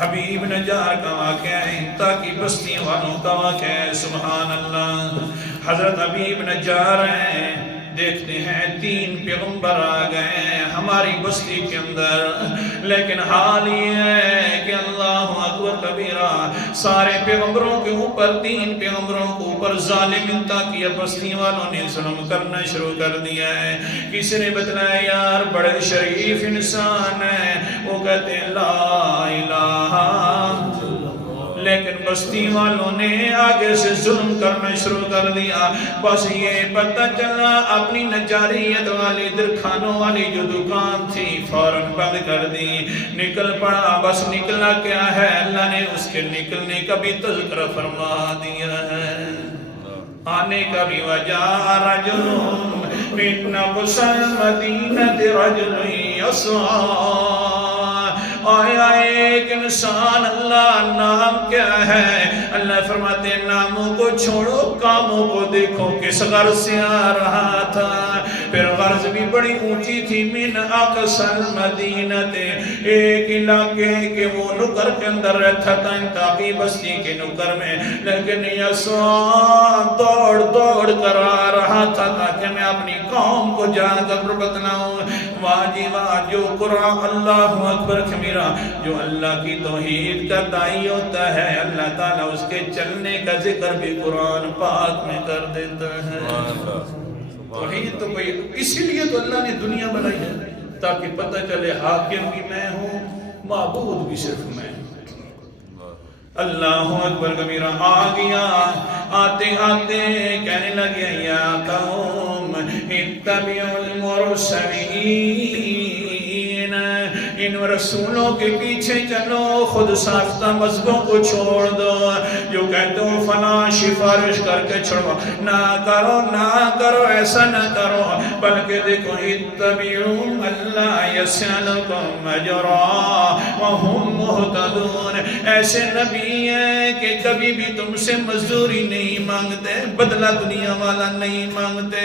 حبیب نجار کا واقعہ ہے، انتا کی بستی والوں کا واقعہ ہے، سبحان اللہ۔ حضرت حبیب نجار ہیں، دیکھتے ہیں 3 پیغمبر آ گئے ہیں ہماری بستی کے اندر، لیکن حال یہ ہے کہ اللہ اکبر کبیرہ، سارے پیغمبروں کے اوپر 3 پیغمبروں کے اوپر ظالم انتا کیا، بستی والوں نے ظلم کرنا شروع کر دیا ہے۔ کسی نے بتلایا یار بڑے شریف انسان ہیں، وہ کہتے ہیں لا الہ، لیکن بستی والوں نے آگے سے ظلم کرنا شروع کر دیا۔ بس یہ پتہ چلا اپنی نجاریت والی درخانوں والی جو دکان تھی فوراً بند کر دی، نکل پڑا۔ بس نکلا کیا ہے، اللہ نے اس کے نکلنے کا بھی تذکرہ فرما دیا ہے۔ آنے کا بھی وجہ رجل من نفس المدینۃ رجل یسعی، آیا ایک انسان، اللہ نام کیا ہے؟ اللہ فرماتے ہیں ناموں کو چھوڑو، کاموں کو دیکھو کس غرض سے آ رہا تھا۔ پھر غرض بھی بڑی اونچی تھی، من اقصی المدینۃ، ایک علاقے کے وہ نکر کے اندر رہتا تھا، انتاقی بستی کے نکر میں، لیکن یسعی دوڑ دوڑ کر آ رہا تھا تاکہ میں اپنی قوم کو جا کر بتلاؤں۔ واجی واہ، جو قرآن، اللہ اکبر کبیرہ، جو اللہ کی توحید کا داعی ہوتا ہے، اللہ تعالیٰ اس کے چلنے کا ذکر بھی قرآن پاک میں کر دیتا ہے۔ توحید تو کوئی، اسی لیے تو اللہ نے دنیا بنائی ہے تاکہ پتہ چلے حاکم بھی میں ہوں، معبود بھی صرف میں ہوں۔ اللہ اکبر کبیرہ، آ گیا، آتے آتے کہنے لگے یا قوم اتبعوا المرسلین، ان رسولوں کے پیچھے چلو، خود ساختہ مذہبوں کو چھوڑ دو، جو کہتے ہو فلاں سفارش کر کے چھوڑو، نہ کرو نہ کرو، ایسا نہ کرو، بلکہ دیکھو اتبعوا من لا یسألکم اجرا وہم مہتدون، ایسے نبی ہیں کہ کبھی بھی تم سے مزدوری نہیں مانگتے، بدلہ دنیا والا نہیں مانگتے،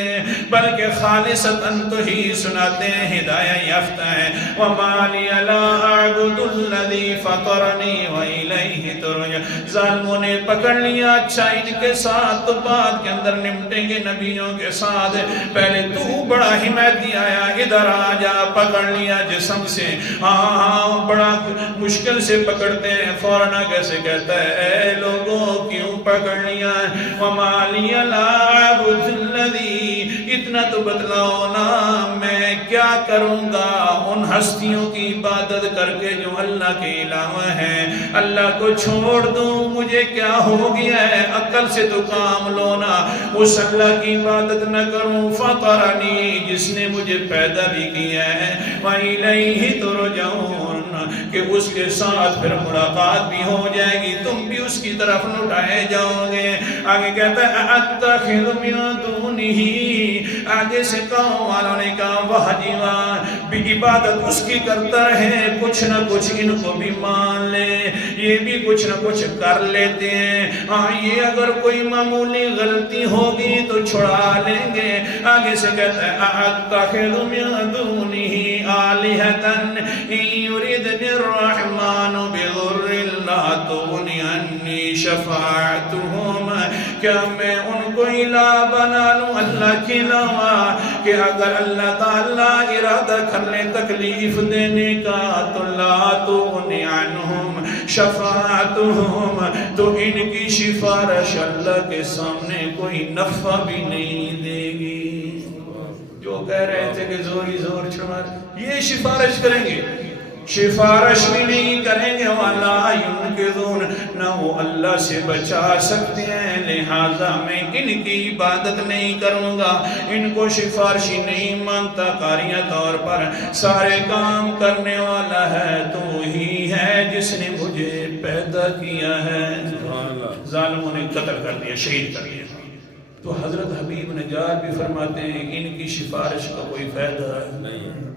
بلکہ خالصتاً تو ہی سناتے ہیں، ہدایہ یافتہ ہیں۔ وَمَا لِيَ لَا أَعْبُدُ الَّذِي فَطَرَنِي وَإِلَيْهِ تُرْجَعُونَ، ظالموں نے پکڑ لیا، اچھا ان کے ساتھ تو بعد کے اندر نمٹیں گے، نبیوں کے ساتھ، پہلے تو بڑا حمایتی آیا، ادھر آ جا، پکڑ لیا جسم سے، ہاں بڑا مشکل سے پکڑتے ہیں، فوراً آگے سے کہتا ہے اے لوگوں کیوں پکڑ لیا؟ وَمَا لِيَ لَا أَعْبُدُ الَّذِي، اتنا تو بتلاؤ نا میں کیا کروں گا ان ہستیوں کی عبادت کر کے جو اللہ کے علاوہ ہیں، اللہ کو چھوڑ دوں، مجھے کیا ہو گیا ہے؟ عقل سے تو کام لو نا، اس اللہ کی عبادت نہ کروں، فطرنی، جس نے مجھے پیدا بھی کیا ہے، وَإِلَيْهِ تُرْجَعُونَ، کہ اس کے ساتھ پھر ملاقات بھی ہو جائے گی، تم بھی اس کی طرف لٹائے جاؤ گے۔ آگے کہتا ہے أَتَّخِذُ مِن دُونِهِ، آگے سے قوم والوں نے کہا واہ جی واہ، بھی عبادت اس کی کرتا رہے، کچھ نہ کچھ ان کو بھی مان لے، یہ بھی کچھ نہ کچھ کر لیتے ہیں، ہاں یہ اگر کوئی معمولی غلطی ہوگی تو چھڑا لیں گے۔ آگے سے کہتا ہے أَتَّخِذُ مِن دُونِهِ آلِهَةً إِن يُرِدْنِ الرَّحْمَنُ بِضُرٍّ لَا تُغْنِ عَنِّي شَفَاعَتُهُمْ، کیا میں ان کو الہ بنا لوں اللہ کے علاوہ کہ اگر اللہ تعالیٰ ارادہ کر لے تکلیف دینے کا تو لا تغنی عنہم شفاعتہم، تو ان کی سفارش اللہ کے سامنے کوئی نفع بھی نہیں دے گی۔ جو کہہ رہے تھے کہ زوری زور چھوڑ، یہ سفارش کریں گے، سفارش بھی نہیں کریں گے، وَلَا يُنْقِذُونَ، نہ وہ اللہ سے بچا سکتے ہیں، لہذا میں ان کی عبادت نہیں کروں گا، ان کو سفارشی نہیں مانتا، قاریہ طور پر سارے کام کرنے والا ہے تو ہی ہے جس نے مجھے پیدا کیا ہے۔ ظالموں نے قتل کر دیا، شہید کر دیا۔ تو حضرت حبیب نجار بھی فرماتے ہیں ان کی سفارش کا کوئی فائدہ نہیں۔